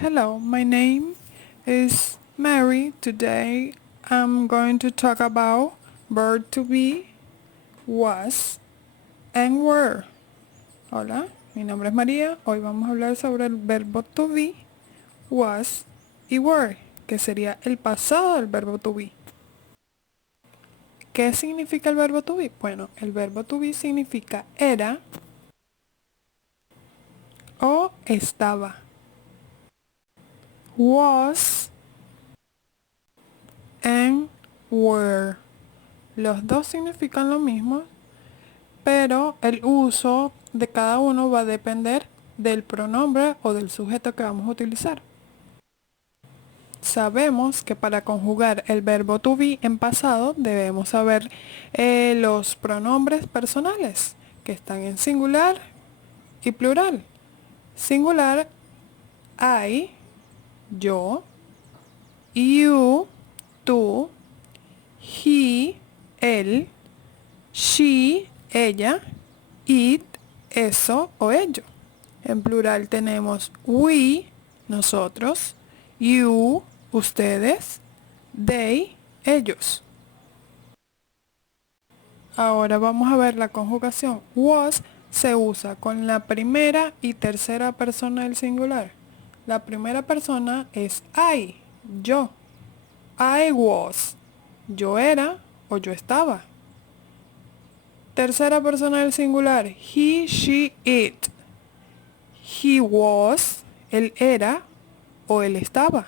Hello, my name is Mary. Today I'm going to talk about verb to be, was, and were. Hola, mi nombre es María. Hoy vamos a hablar sobre el verbo to be, was y were, que sería el pasado del verbo to be. ¿Qué significa el verbo to be? Bueno, el verbo to be significa era o estaba. Was and were. Los dos significan lo mismo, pero el uso de cada uno va a depender del pronombre o del sujeto que vamos a utilizar. Sabemos que para conjugar el verbo to be en pasado debemos saber los pronombres personales que están en singular y plural. Singular, I, yo, you, tú, he, él, she, ella, it, eso o ello. En plural tenemos we, nosotros, you, ustedes, they, ellos. Ahora vamos a ver la conjugación. Was se usa con la primera y tercera persona del singular. La primera persona es I, yo. I was, yo era o yo estaba. Tercera persona del singular, he, she, it. He was, él era o él estaba.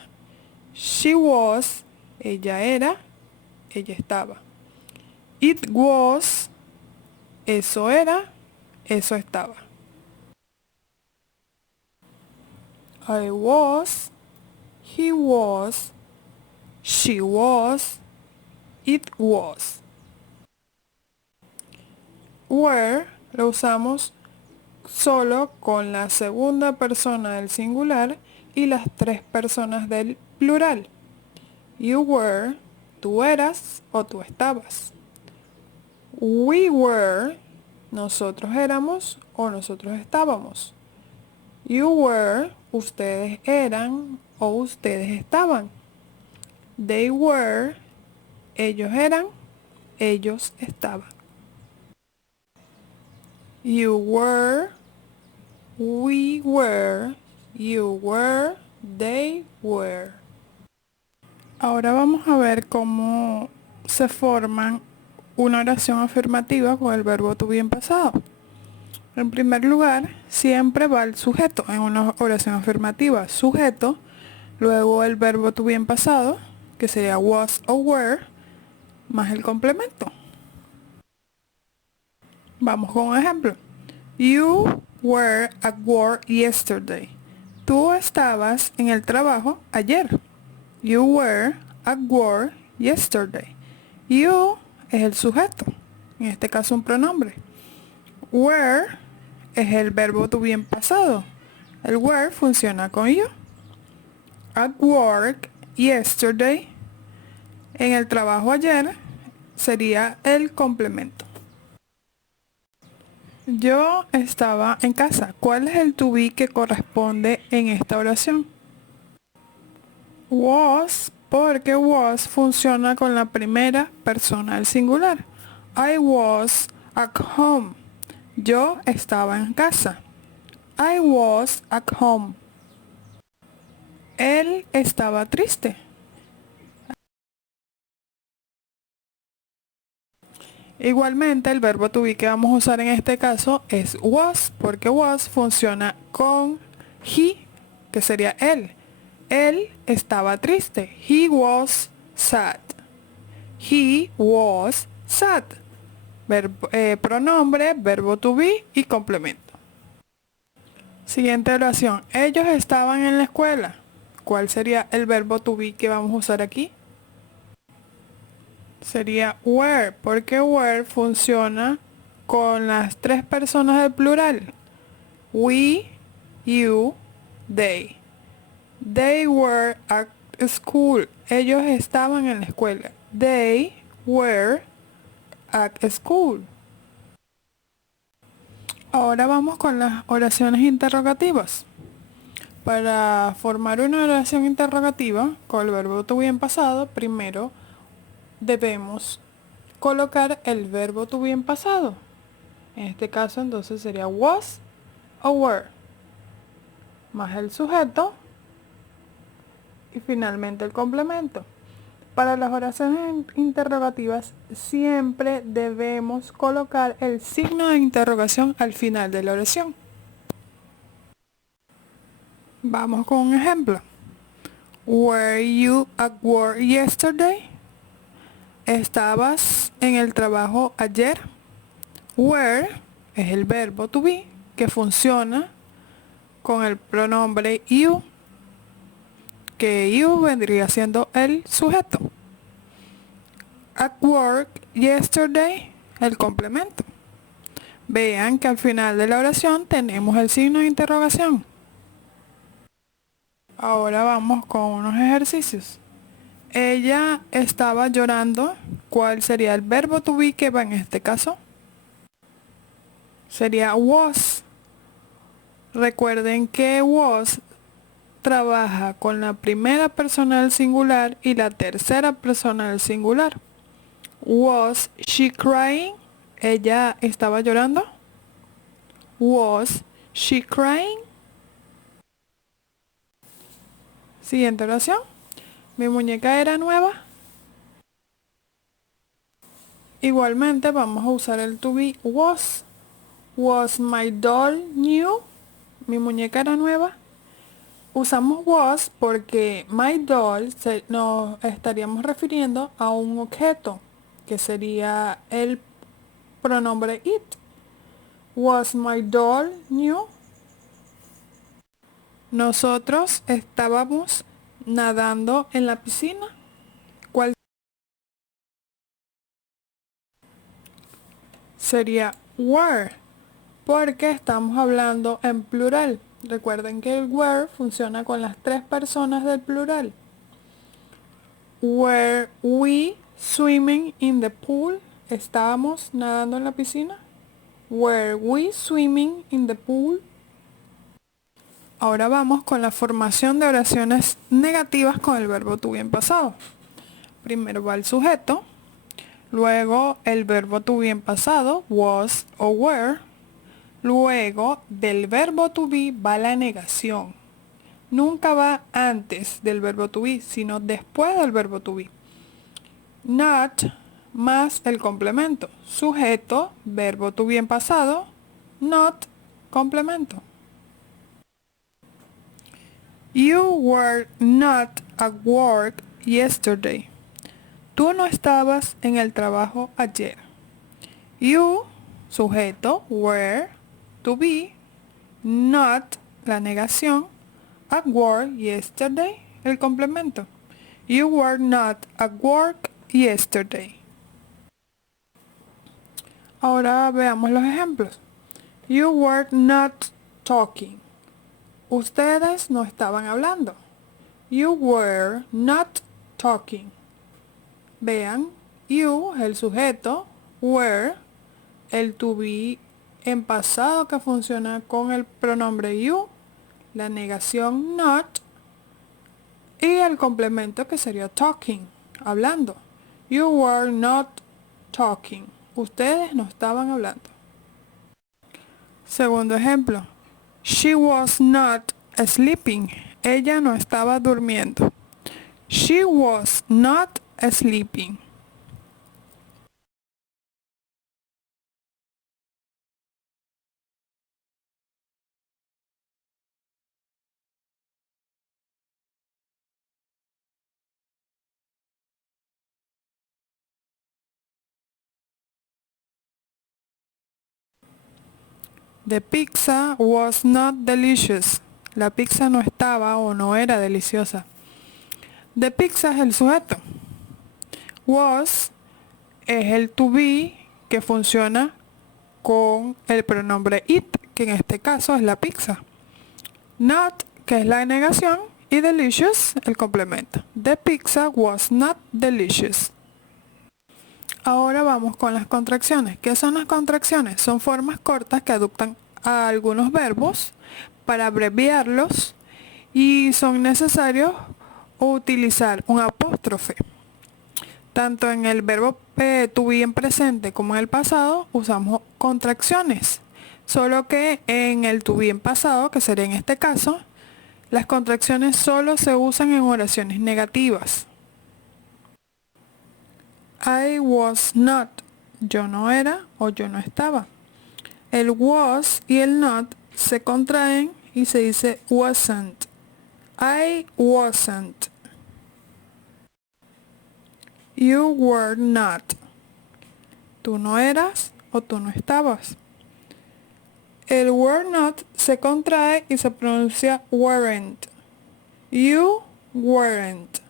She was, ella era, ella estaba. It was, eso era, eso estaba. I was, he was, she was, it was. Were lo usamos solo con la segunda persona del singular y las tres personas del plural. You were, tú eras o tú estabas. We were, nosotros éramos o nosotros estábamos. You were, ustedes eran o ustedes estaban. They were, ellos eran, ellos estaban. You were, we were, you were, they were. Ahora vamos a ver cómo se forman una oración afirmativa con el verbo to be en pasado. En primer lugar, siempre va el sujeto en una oración afirmativa. Sujeto, luego el verbo to be en pasado, que sería was o were, más el complemento. Vamos con un ejemplo. You were at work yesterday. Tú estabas en el trabajo ayer. You were at work yesterday. You es el sujeto, en este caso un pronombre. Were es el verbo to be en pasado. El were funciona con you. At work yesterday, en el trabajo ayer, sería el complemento. Yo estaba en casa. ¿Cuál es el to be que corresponde en esta oración? Was, porque was funciona con la primera persona del singular. I was at home. Yo estaba en casa. I was at home. Él estaba triste. Igualmente el verbo to be que vamos a usar en este caso es was, porque was funciona con he, que sería él. Él estaba triste. He was sad. He was sad. Pronombre, verbo to be y complemento. Siguiente oración. Ellos estaban en la escuela. ¿Cuál sería el verbo to be que vamos a usar aquí? Sería were, porque were funciona con las tres personas del plural. We, you, they. They were at school. Ellos estaban en la escuela. They were at school. Ahora vamos con las oraciones interrogativas. Para formar una oración interrogativa con el verbo to be en pasado, primero debemos colocar el verbo to be en pasado. En este caso entonces sería was o were, más el sujeto y finalmente el complemento. Para las oraciones interrogativas siempre debemos colocar el signo de interrogación al final de la oración. Vamos con un ejemplo. Were you at work yesterday? ¿Estabas en el trabajo ayer? Were es el verbo to be que funciona con el pronombre you, que you vendría siendo el sujeto. At work yesterday, el complemento. Vean que al final de la oración tenemos el signo de interrogación. Ahora vamos con unos ejercicios. Ella estaba llorando. ¿Cuál sería el verbo to be que va en este caso? Sería was. Recuerden que was trabaja con la primera persona del singular y la tercera persona del singular. Was she crying? ¿Ella estaba llorando? Was she crying? Siguiente oración. Mi muñeca era nueva. Igualmente vamos a usar el to be was. Was my doll new? Mi muñeca era nueva. Usamos was porque my doll nos estaríamos refiriendo a un objeto, que sería el pronombre it. Was my doll new? Nosotros estábamos nadando en la piscina. ¿Cuál sería were? Porque estamos hablando en plural. Recuerden que el were funciona con las tres personas del plural. Were we swimming in the pool? ¿Estábamos nadando en la piscina? Were we swimming in the pool? Ahora vamos con la formación de oraciones negativas con el verbo to be en pasado. Primero va el sujeto, luego el verbo to be en pasado, was o were. Luego del verbo to be va la negación. Nunca va antes del verbo to be, sino después del verbo to be. Not más el complemento. Sujeto, verbo to be en pasado, not, complemento. You were not at work yesterday. Tú no estabas en el trabajo ayer. You, sujeto, were, to be, not, la negación, at work yesterday, el complemento. You were not at work yesterday. Ahora veamos los ejemplos. You were not talking. Ustedes no estaban hablando. You were not talking. Vean, you, el sujeto, were, el to be en pasado que funciona con el pronombre you, la negación not y el complemento que sería talking, hablando. You were not talking. Ustedes no estaban hablando. Segundo ejemplo. She was not sleeping. Ella no estaba durmiendo. She was not sleeping. The pizza was not delicious. La pizza no estaba o no era deliciosa. The pizza es el sujeto. Was es el to be que funciona con el pronombre it, que en este caso es la pizza. Not, que es la negación, y delicious, el complemento. The pizza was not delicious. Ahora vamos con las contracciones. ¿Qué son las contracciones? Son formas cortas que adoptan a algunos verbos para abreviarlos y son necesarios utilizar un apóstrofe. Tanto en el verbo to be en presente como en el pasado usamos contracciones, solo que en el to be en pasado, que sería en este caso, las contracciones solo se usan en oraciones negativas. I was not, yo no era o yo no estaba. El was y el not se contraen y se dice wasn't. I wasn't. You were not. Tú no eras o tú no estabas. El were not se contrae y se pronuncia weren't. You weren't.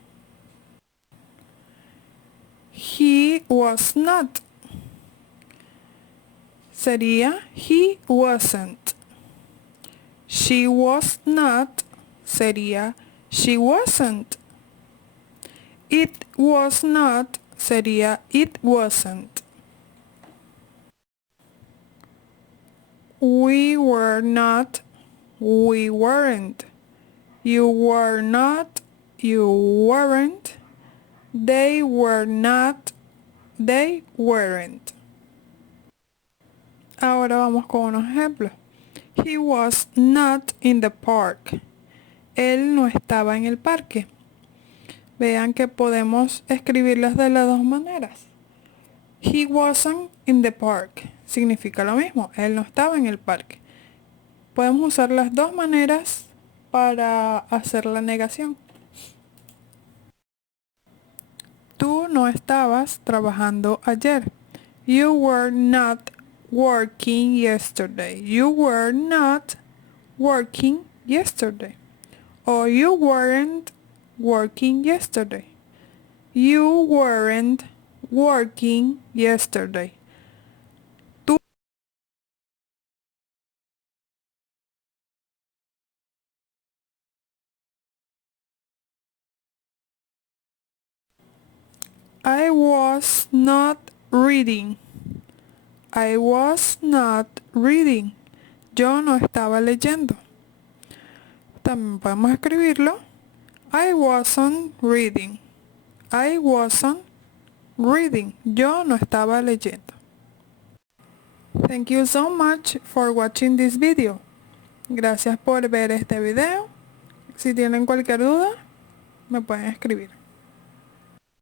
He was not. Sería he wasn't. She was not. Sería she wasn't. It was not. Sería it wasn't. We were not. We weren't. You were not. You weren't. They were not. They weren't. Ahora vamos con unos ejemplos. He was not in the park. Él no estaba en el parque. Vean que podemos escribirlas de las dos maneras. He wasn't in the park. Significa lo mismo. Él no estaba en el parque. Podemos usar las dos maneras para hacer la negación. Tú no estabas trabajando ayer. You were not working yesterday. You were not working yesterday. Or you weren't working yesterday. You weren't working yesterday. Tú I was not reading. I was not reading. Yo no estaba leyendo. También podemos escribirlo. I wasn't reading. I wasn't reading. Yo no estaba leyendo. Thank you so much for watching this video. Gracias por ver este video. Si tienen cualquier duda, me pueden escribir.